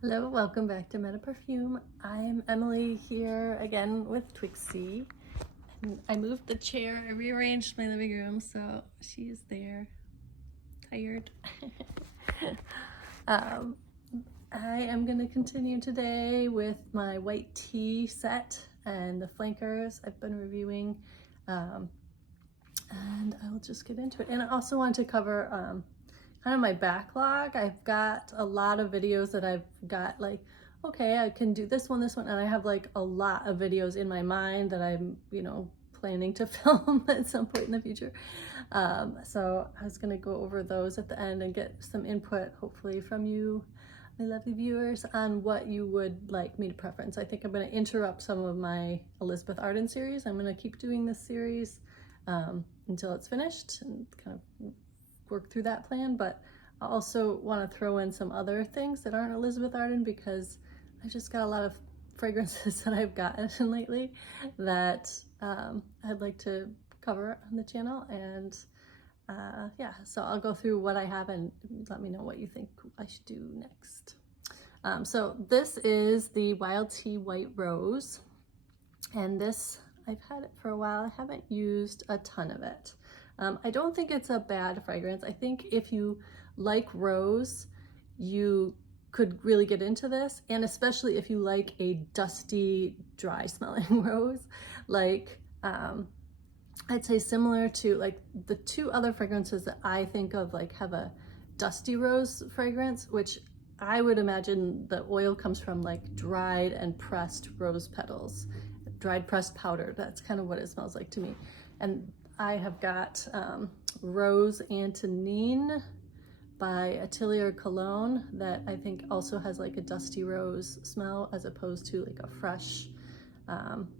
Hello, welcome back to Meta Perfume. I'm Emily here again with Twixie. And I moved the chair, I rearranged my living room, so she is there, tired. um, I am going to continue today with my white tea set and the flankers I've been reviewing. And I will just get into it. And I also want to cover kind of my backlog. I've got a lot of videos that I've got like, okay, I can do this one, and I have like a lot of videos in my mind that I'm, planning to film at some point in the future. So I was gonna go over those at the end and get some input, hopefully from you, my lovely viewers, on what you would like me to preference. I think I'm gonna interrupt some of my Elizabeth Arden series. I'm gonna keep doing this series until it's finished and kind of work through that plan, but I also want to throw in some other things that aren't Elizabeth Arden because I just got a lot of fragrances that I've gotten lately that I'd like to cover on the channel. And yeah, so I'll go through what I have and let me know what you think I should do next. So this is the Wild Tea White Rose, and this I've had it for a while. I haven't used a ton of it. I don't think it's a bad fragrance. I think if you like rose, you could really get into this, and especially if you like a dusty, dry smelling rose, like I'd say similar to like the two other fragrances that I think of like have a dusty rose fragrance, which I would imagine the oil comes from like dried and pressed rose petals, dried pressed powder. That's kind of what it smells like to me. And I have got Rose Antonine by Atelier Cologne that I think also has like a dusty rose smell as opposed to like a fresh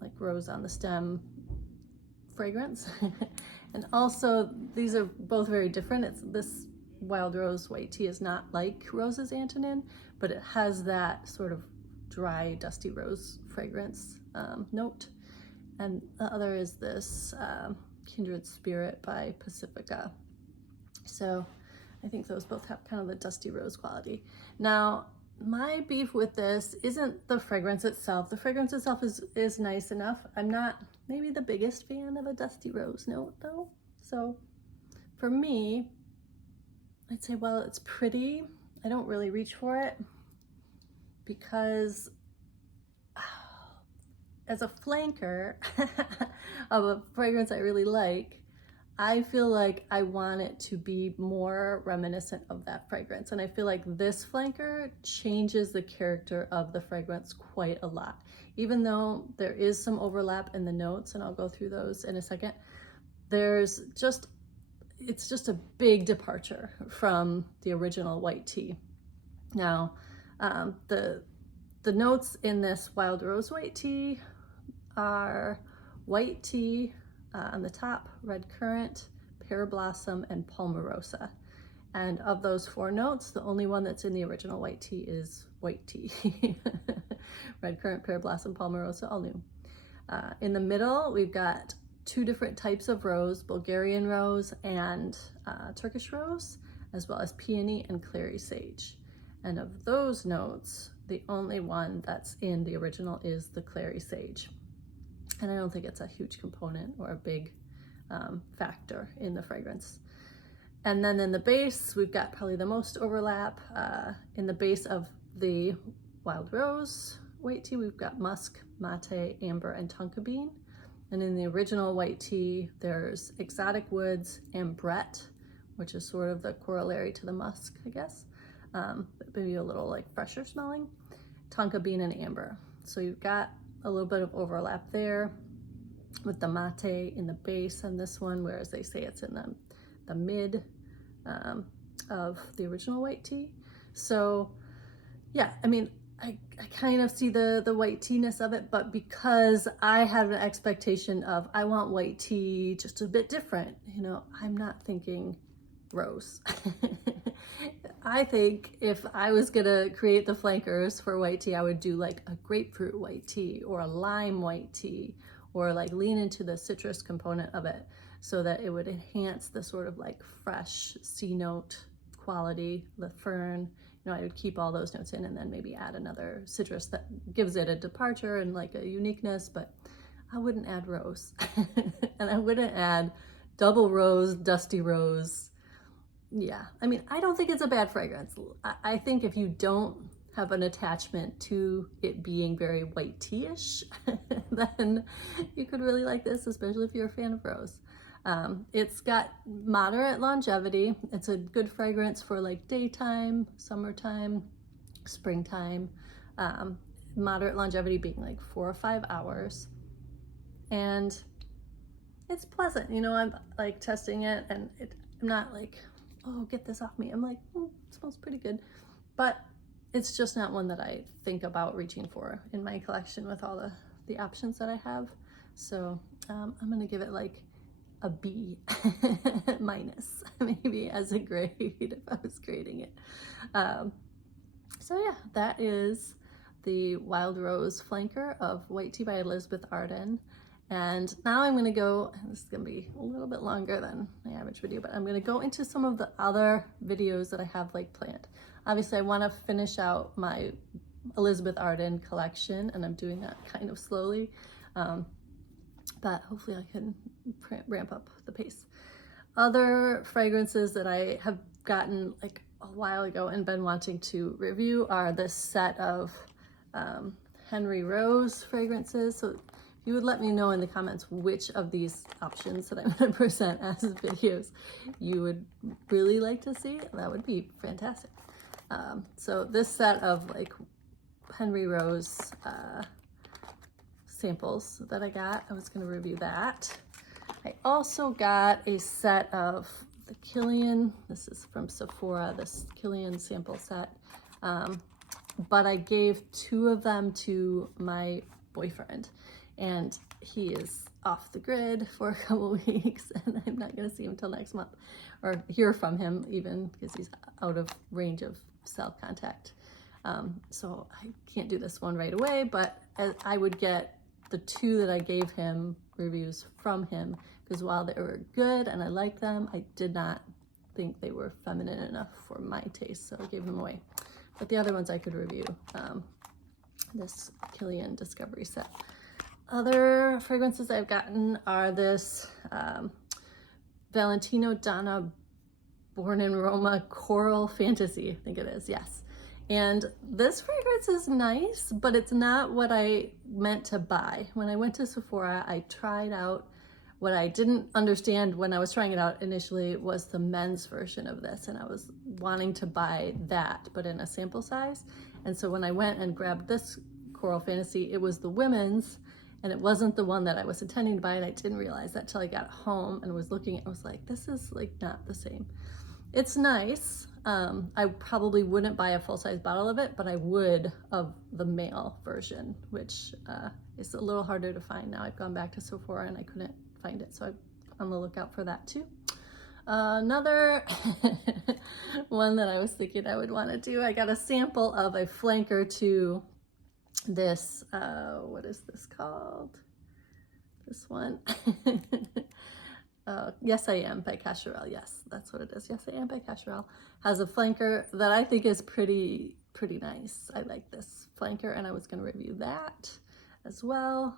like rose on the stem fragrance. And also these are both very different. It's this Wild Rose White Tea is not like Rose's Antonine, but it has that sort of dry dusty rose fragrance note. And the other is this Kindred Spirit by Pacifica. So I think those both have kind of the dusty rose quality. Now, my beef with this isn't the fragrance itself. The fragrance itself is nice enough. I'm not maybe the biggest fan of a dusty rose note though. So for me, I'd say, well, it's pretty. I don't really reach for it because as a flanker of a fragrance I really like, I feel like I want it to be more reminiscent of that fragrance. And I feel like this flanker changes the character of the fragrance quite a lot. Even though there is some overlap in the notes, and I'll go through those in a second, it's just a big departure from the original white tea. Now, the notes in this Wild Rose White Tea are white tea on the top, red currant, pear blossom, and palmarosa. And of those four notes, the only one that's in the original white tea is white tea. Red currant, pear blossom, palmarosa, all new. In the middle, we've got two different types of rose, Bulgarian rose and Turkish rose, as well as peony and clary sage. And of those notes, the only one that's in the original is the clary sage. And I don't think it's a huge component or a big factor in the fragrance. And then in the base, we've got probably the most overlap. In the base of the Wild Rose White Tea, we've got musk, mate, amber, and tonka bean. And in the original white tea, there's exotic woods, ambrette, which is sort of the corollary to the musk, I guess. Maybe a little like fresher smelling, tonka bean, and amber. So you've got a little bit of overlap there with the mate in the base on this one, whereas they say it's in the mid of the original white tea. So yeah, I mean, I kind of see the white tea-ness of it, but because I have an expectation of I want white tea just a bit different, I'm not thinking rose. I think if I was gonna create the flankers for white tea, I would do like a grapefruit white tea or a lime white tea, or like lean into the citrus component of it so that it would enhance the sort of like fresh C note quality, the fern, you know, I would keep all those notes in and then maybe add another citrus that gives it a departure and like a uniqueness, but I wouldn't add rose. And I wouldn't add double rose, dusty rose. Yeah, I mean, I don't think it's a bad fragrance. I think if you don't have an attachment to it being very white tea-ish, then you could really like this, especially if you're a fan of rose. It's got moderate longevity. It's a good fragrance for like daytime, summertime, springtime. Moderate longevity being like 4 or 5 hours. And it's pleasant. You know, I'm like testing it and I'm not like, oh, get this off me. I'm like, it smells pretty good. But it's just not one that I think about reaching for in my collection with all the options that I have. So I'm gonna give it like a B minus, maybe, as a grade if I was grading it. So yeah, that is the Wild Rose Flanker of White Tea by Elizabeth Arden. And now I'm gonna go, and this is gonna be a little bit longer than my average video, but I'm gonna go into some of the other videos that I have like planned. Obviously I wanna finish out my Elizabeth Arden collection, and I'm doing that kind of slowly. But hopefully I can ramp up the pace. Other fragrances that I have gotten like a while ago and been wanting to review are this set of Henry Rose fragrances. So if you would let me know in the comments which of these options that I'm going to present as videos you would really like to see, that would be fantastic. So this set of like Henry Rose samples that I got, I was going to review that. I also got a set of the Kilian, this is from Sephora, this Kilian sample set, but I gave 2 of them to my boyfriend, and he is off the grid for a couple weeks, and I'm not going to see him till next month, or hear from him even, because he's out of range of cell contact. So I can't do this one right away, but I would get the 2 that I gave him reviews from him, because while they were good and I liked them, I did not think they were feminine enough for my taste, so I gave them away. But the other ones I could review, this Kilian Discovery set. Other fragrances I've gotten are this Valentino Donna Born in Roma Coral Fantasy, I think it is, yes. And this fragrance is nice, but it's not what I meant to buy. When I went to Sephora, I tried out what I didn't understand when I was trying it out initially was the men's version of this, and I was wanting to buy that, but in a sample size. And so when I went and grabbed this Coral Fantasy, it was the women's, and it wasn't the one that I was intending to buy, and I didn't realize that till I got home and was looking, I was like, this is like not the same. It's nice. I probably wouldn't buy a full-size bottle of it, but I would of the male version, which is a little harder to find now. I've gone back to Sephora and I couldn't find it, so I'm on the lookout for that too. Another one that I was thinking I would want to do, I got a sample of a flanker to this, what is this called? This one. Yes I Am by Cacharel. Yes, that's what it is. Yes I Am by Cacharel has a flanker that I think is pretty nice. I like this flanker, and I was going to review that as well.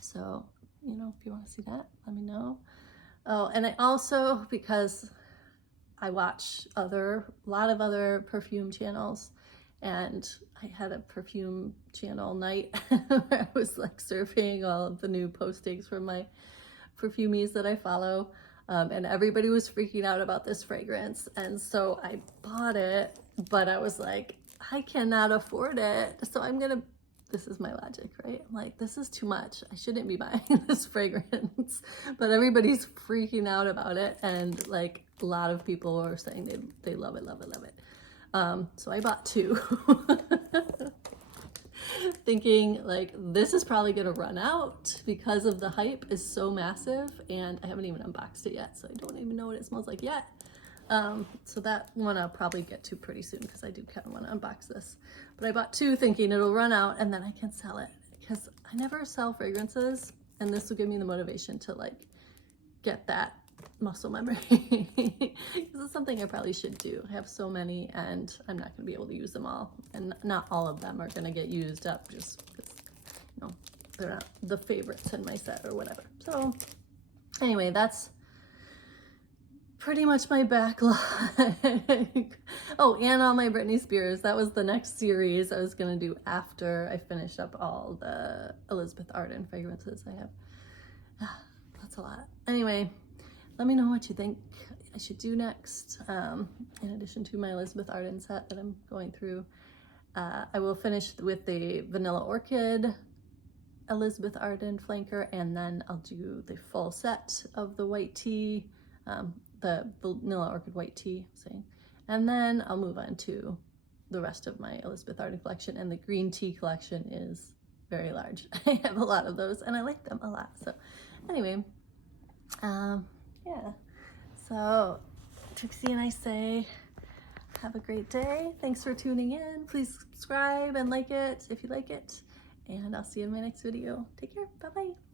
So, you know, if you want to see that, let me know. Oh, and I also, because I watch a lot of other perfume channels, and I had a perfume channel night where I was like surveying all of the new postings from my perfumies that I follow, and everybody was freaking out about this fragrance, and so I bought it, but I was like, I cannot afford it, so this is my logic, right? I'm like, this is too much. I shouldn't be buying this fragrance, but everybody's freaking out about it, and like a lot of people are saying they love it, love it, love it. So I bought 2. Thinking like this is probably gonna run out because of the hype is so massive, and I haven't even unboxed it yet, so I don't even know what it smells like yet. So that one I'll probably get to pretty soon, because I do kind of want to unbox this. But I bought 2 thinking it'll run out and then I can sell it, because I never sell fragrances, and this will give me the motivation to like get that muscle memory. This is something I probably should do. I have so many and I'm not going to be able to use them all. And not all of them are going to get used up just because, you know, they're not the favorites in my set or whatever. So anyway, that's pretty much my backlog. Oh, and all my Britney Spears. That was the next series I was going to do after I finished up all the Elizabeth Arden fragrances I have. That's a lot. Anyway, let me know what you think I should do next. In addition to my Elizabeth Arden set that I'm going through, I will finish with the Vanilla Orchid Elizabeth Arden flanker, and then I'll do the full set of the white tea, the Vanilla Orchid white tea, I'm saying. And then I'll move on to the rest of my Elizabeth Arden collection, and the green tea collection is very large. I have a lot of those and I like them a lot. So anyway, yeah, so Trixie and I say have a great day. Thanks for tuning in. Please subscribe and like it if you like it, and I'll see you in my next video. Take care. Bye bye.